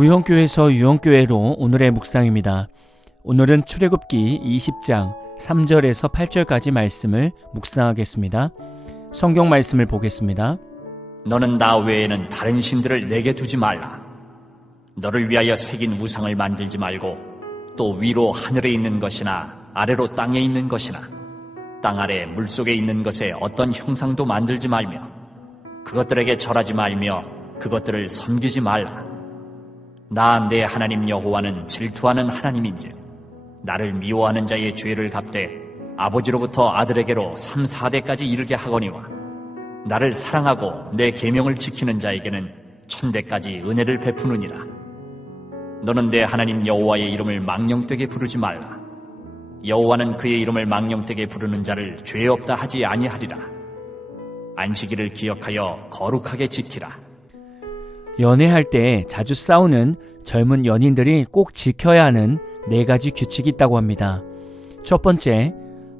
무형교회에서 유형교회로 오늘의 묵상입니다. 오늘은 출애굽기 20장 3절에서 8절까지 말씀을 묵상하겠습니다. 성경 말씀을 보겠습니다. 너는 나 외에는 다른 신들을 내게 두지 말라. 너를 위하여 새긴 우상을 만들지 말고 또 위로 하늘에 있는 것이나 아래로 땅에 있는 것이나 땅 아래 물속에 있는 것에 어떤 형상도 만들지 말며 그것들에게 절하지 말며 그것들을 섬기지 말라. 나 내 하나님 여호와는 질투하는 하나님인즉 나를 미워하는 자의 죄를 갚되 아버지로부터 아들에게로 3, 4대까지 이르게 하거니와 나를 사랑하고 내 계명을 지키는 자에게는 1000대까지 은혜를 베푸느니라. 너는 내 하나님 여호와의 이름을 망령되게 부르지 말라. 여호와는 그의 이름을 망령되게 부르는 자를 죄 없다 하지 아니하리라. 안식일을 기억하여 거룩하게 지키라. 연애할 때 자주 싸우는 젊은 연인들이 꼭 지켜야 하는 4가지 규칙이 있다고 합니다. 첫 번째,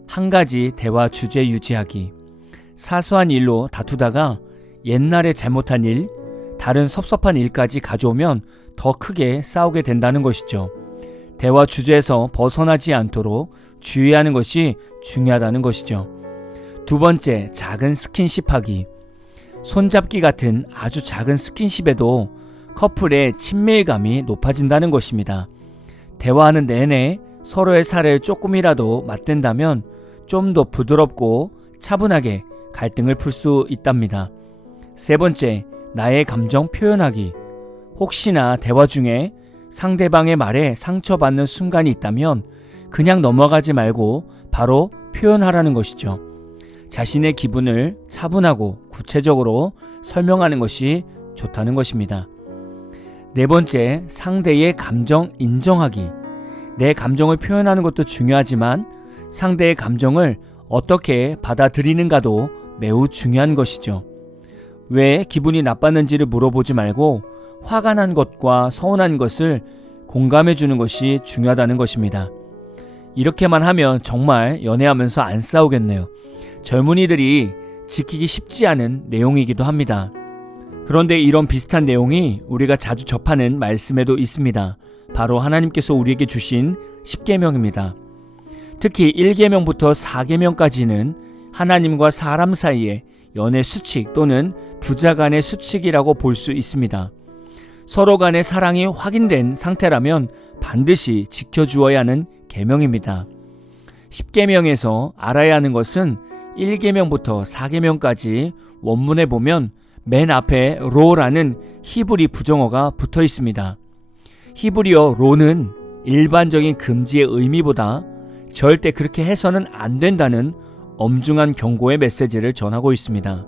한 가지 대화 주제 유지하기. 사소한 일로 다투다가 옛날에 잘못한 일, 다른 섭섭한 일까지 가져오면 더 크게 싸우게 된다는 것이죠. 대화 주제에서 벗어나지 않도록 주의하는 것이 중요하다는 것이죠. 두 번째, 작은 스킨십하기. 손잡기 같은 아주 작은 스킨십에도 커플의 친밀감이 높아진다는 것입니다. 대화하는 내내 서로의 살을 조금이라도 맞댄다면 좀 더 부드럽고 차분하게 갈등을 풀 수 있답니다. 세 번째, 나의 감정 표현하기. 혹시나 대화 중에 상대방의 말에 상처받는 순간이 있다면 그냥 넘어가지 말고 바로 표현하라는 것이죠. 자신의 기분을 차분하고 구체적으로 설명하는 것이 좋다는 것입니다. 네 번째, 상대의 감정 인정하기. 내 감정을 표현하는 것도 중요하지만 상대의 감정을 어떻게 받아들이는가도 매우 중요한 것이죠. 왜 기분이 나빴는지를 물어보지 말고 화가 난 것과 서운한 것을 공감해 주는 것이 중요하다는 것입니다. 이렇게만 하면 정말 연애하면서 안 싸우겠네요. 젊은이들이 지키기 쉽지 않은 내용이기도 합니다. 그런데 이런 비슷한 내용이 우리가 자주 접하는 말씀에도 있습니다. 바로 하나님께서 우리에게 주신 10계명입니다. 특히 1계명부터 4계명까지는 하나님과 사람 사이의 연애 수칙 또는 부자 간의 수칙이라고 볼 수 있습니다. 서로 간의 사랑이 확인된 상태라면 반드시 지켜주어야 하는 계명입니다. 10계명에서 알아야 하는 것은 1계명부터 4계명까지 원문에 보면 맨 앞에 로라는 히브리 부정어가 붙어 있습니다. 히브리어 로는 일반적인 금지의 의미보다 절대 그렇게 해서는 안 된다는 엄중한 경고의 메시지를 전하고 있습니다.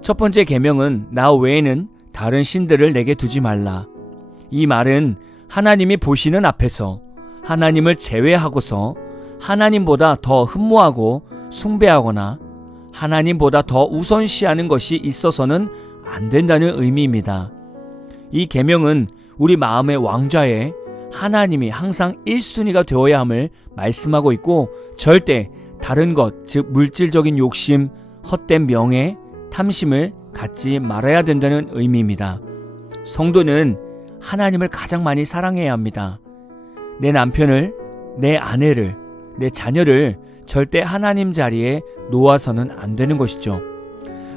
첫 번째 계명은 나 외에는 다른 신들을 내게 두지 말라. 이 말은 하나님이 보시는 앞에서 하나님을 제외하고서 하나님보다 더 흠모하고 숭배하거나 하나님보다 더 우선시하는 것이 있어서는 안 된다는 의미입니다. 이 계명은 우리 마음의 왕좌에 하나님이 항상 1순위가 되어야 함을 말씀하고 있고 절대 다른 것, 즉 물질적인 욕심, 헛된 명예, 탐심을 갖지 말아야 된다는 의미입니다. 성도는 하나님을 가장 많이 사랑해야 합니다. 내 남편을, 내 아내를, 내 자녀를 절대 하나님 자리에 놓아서는 안 되는 것이죠.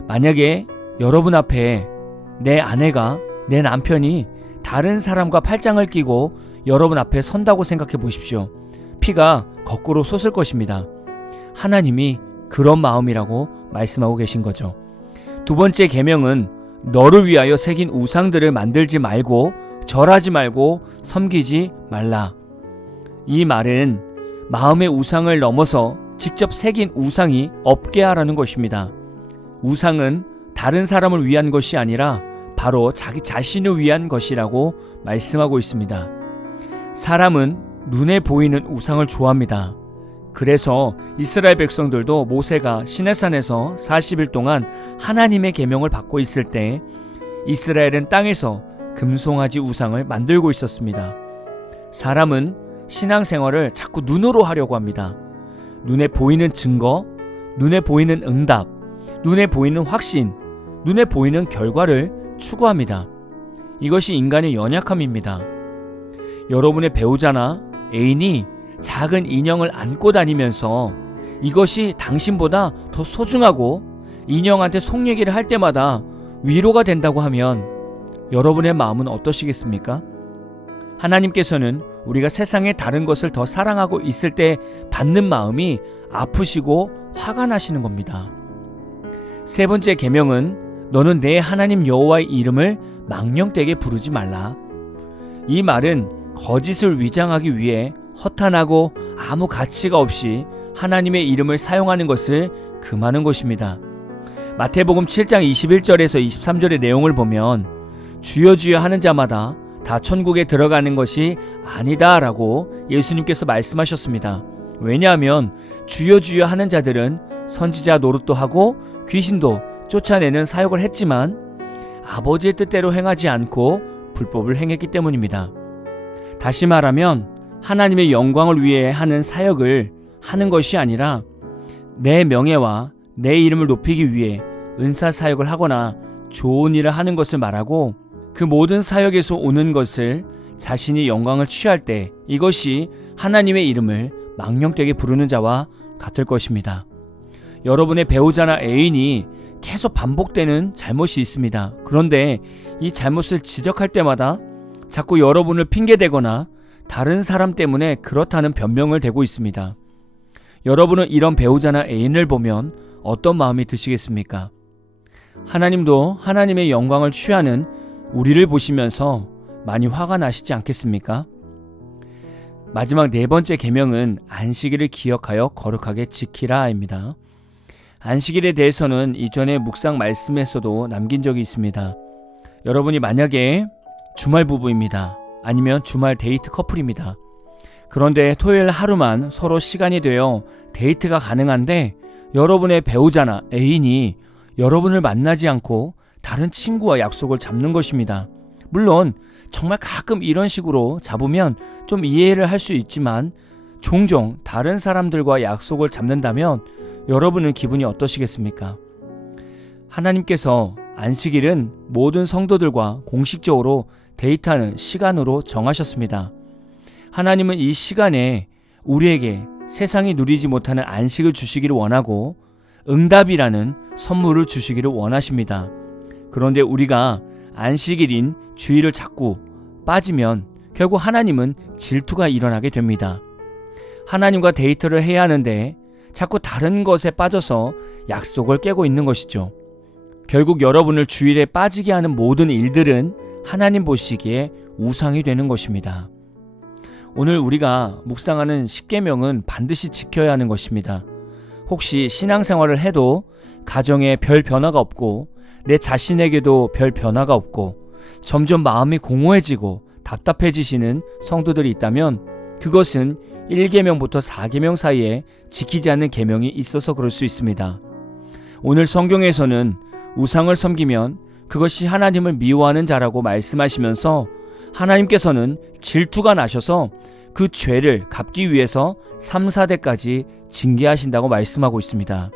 만약에 여러분 앞에 내 아내가, 내 남편이 다른 사람과 팔짱을 끼고 여러분 앞에 선다고 생각해 보십시오. 피가 거꾸로 솟을 것입니다. 하나님이 그런 마음이라고 말씀하고 계신 거죠. 두 번째 계명은 너를 위하여 새긴 우상들을 만들지 말고 절하지 말고 섬기지 말라. 이 말은 마음의 우상을 넘어서 직접 새긴 우상이 없게 하라는 것입니다. 우상은 다른 사람을 위한 것이 아니라 바로 자기 자신을 위한 것이라고 말씀하고 있습니다. 사람은 눈에 보이는 우상을 좋아합니다. 그래서 이스라엘 백성들도 모세가 시내산에서 40일 동안 하나님의 계명을 받고 있을 때 이스라엘은 땅에서 금송아지 우상을 만들고 있었습니다. 사람은 신앙생활을 자꾸 눈으로 하려고 합니다. 눈에 보이는 증거, 눈에 보이는 응답, 눈에 보이는 확신, 눈에 보이는 결과를 추구합니다. 이것이 인간의 연약함입니다. 여러분의 배우자나 애인이 작은 인형을 안고 다니면서 이것이 당신보다 더 소중하고 인형한테 속 얘기를 할 때마다 위로가 된다고 하면 여러분의 마음은 어떠시겠습니까? 하나님께서는 우리가 세상의 다른 것을 더 사랑하고 있을 때 받는 마음이 아프시고 화가 나시는 겁니다. 세 번째 계명은 너는 내 하나님 여호와의 이름을 망령되게 부르지 말라. 이 말은 거짓을 위장하기 위해 허탄하고 아무 가치가 없이 하나님의 이름을 사용하는 것을 금하는 것입니다. 마태복음 7장 21절에서 23절의 내용을 보면 주여 주여 하는 자마다 다 천국에 들어가는 것이 아니다 라고 예수님께서 말씀하셨습니다. 왜냐하면 주여 주여 하는 자들은 선지자 노릇도 하고 귀신도 쫓아내는 사역을 했지만 아버지의 뜻대로 행하지 않고 불법을 행했기 때문입니다. 다시 말하면 하나님의 영광을 위해 하는 사역을 하는 것이 아니라 내 명예와 내 이름을 높이기 위해 은사 사역을 하거나 좋은 일을 하는 것을 말하고 그 모든 사역에서 오는 것을 자신이 영광을 취할 때 이것이 하나님의 이름을 망령되게 부르는 자와 같을 것입니다. 여러분의 배우자나 애인이 계속 반복되는 잘못이 있습니다. 그런데 이 잘못을 지적할 때마다 자꾸 여러분을 핑계대거나 다른 사람 때문에 그렇다는 변명을 대고 있습니다. 여러분은 이런 배우자나 애인을 보면 어떤 마음이 드시겠습니까? 하나님도 하나님의 영광을 취하는 우리를 보시면서 많이 화가 나시지 않겠습니까? 마지막 네 번째 계명은 안식일을 기억하여 거룩하게 지키라입니다. 안식일에 대해서는 이전에 묵상 말씀에서도 남긴 적이 있습니다. 여러분이 만약에 주말 부부입니다. 아니면 주말 데이트 커플입니다. 그런데 토요일 하루만 서로 시간이 되어 데이트가 가능한데 여러분의 배우자나 애인이 여러분을 만나지 않고 다른 친구와 약속을 잡는 것입니다. 물론 정말 가끔 이런 식으로 잡으면 좀 이해를 할 수 있지만 종종 다른 사람들과 약속을 잡는다면 여러분은 기분이 어떠시겠습니까? 하나님께서 안식일은 모든 성도들과 공식적으로 데이트하는 시간으로 정하셨습니다. 하나님은 이 시간에 우리에게 세상이 누리지 못하는 안식을 주시기를 원하고 응답이라는 선물을 주시기를 원하십니다. 그런데 우리가 안식일인 주일을 자꾸 빠지면 결국 하나님은 질투가 일어나게 됩니다. 하나님과 데이트를 해야 하는데 자꾸 다른 것에 빠져서 약속을 깨고 있는 것이죠. 결국 여러분을 주일에 빠지게 하는 모든 일들은 하나님 보시기에 우상이 되는 것입니다. 오늘 우리가 묵상하는 10계명은 반드시 지켜야 하는 것입니다. 혹시 신앙생활을 해도 가정에 별 변화가 없고 내 자신에게도 별 변화가 없고 점점 마음이 공허해지고 답답해지시는 성도들이 있다면 그것은 1계명부터 4계명 사이에 지키지 않는 계명이 있어서 그럴 수 있습니다. 오늘 성경에서는 우상을 섬기면 그것이 하나님을 미워하는 자라고 말씀하시면서 하나님께서는 질투가 나셔서 그 죄를 갚기 위해서 3, 4대까지 징계하신다고 말씀하고 있습니다.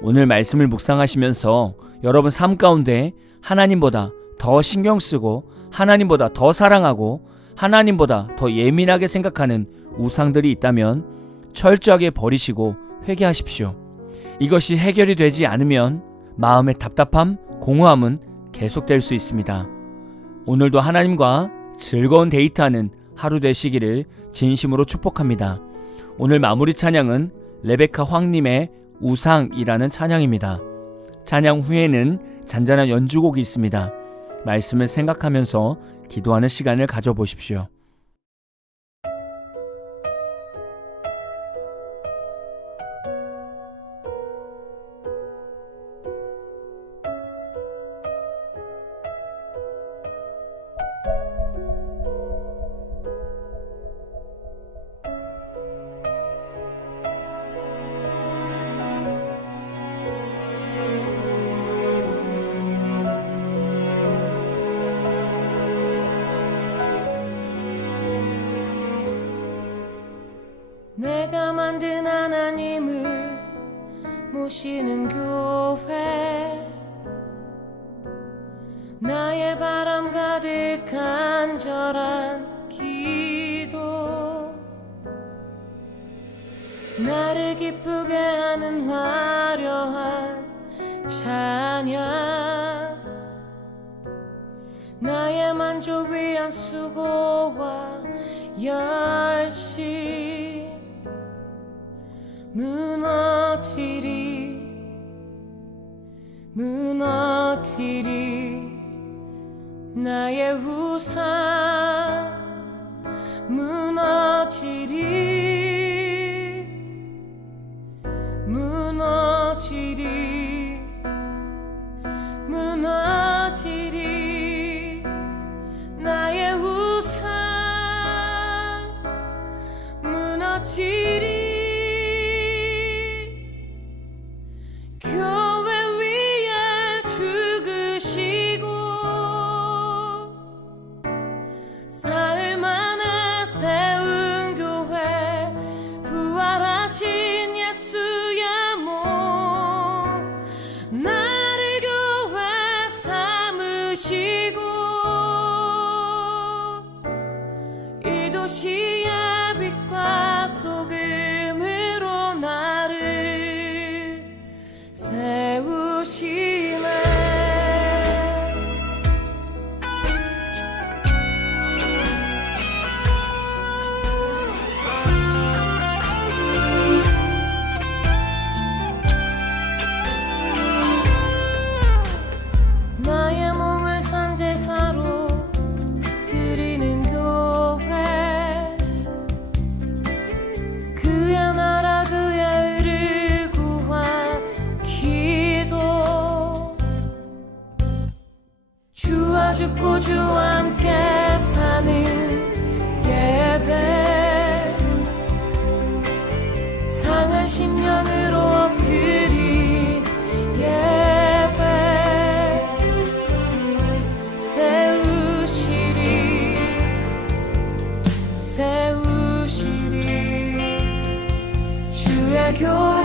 오늘 말씀을 묵상하시면서 여러분 삶 가운데 하나님보다 더 신경 쓰고 하나님보다 더 사랑하고 하나님보다 더 예민하게 생각하는 우상들이 있다면 철저하게 버리시고 회개하십시오. 이것이 해결이 되지 않으면 마음의 답답함, 공허함은 계속될 수 있습니다. 오늘도 하나님과 즐거운 데이트하는 하루 되시기를 진심으로 축복합니다. 오늘 마무리 찬양은 레베카 황님의 우상이라는 찬양입니다. 찬양 후에는 잔잔한 연주곡이 있습니다. 말씀을 생각하면서 기도하는 시간을 가져보십시오. 내가 만든 하나님을 모시는 교회 나의 바람 가득 간절한 기도 나를 기쁘게 하는 화려한 찬양 나의 만족 위한 수고와 열심 무너지리 나의 우상 무너지리 나의 우상 무너지리 교회 위에 죽으시고 사흘 만에 세운 교회 부활하신 예수의 몸 나를 교회 삼으시고 이 도시의 빛과 소금으로 나를 세우시네 나의 몸을 산제사로 드리는 교회 그의 나라 그의 의를 구한 기도 주와 죽고 주와 함께 사는 예배 상한 심령으로 엎드린 예배 세우시리 주의 교회